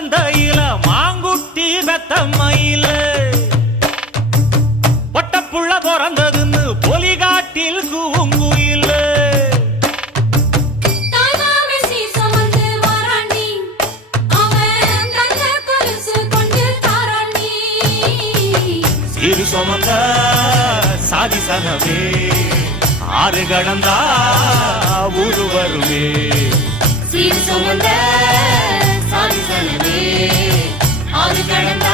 மந்தையில மாங்குட்டி மெத்தம்மையில பொட்டப்புள்ள பிறந்ததுன்னு பொலிகாட்டில் கூங்குயில சீரு சுமந்த சாதிசனவே ஆறு கடந்தா ஊரு வருவே சீர் சுமந்த சாதிசனவே ஆறு கடந்தா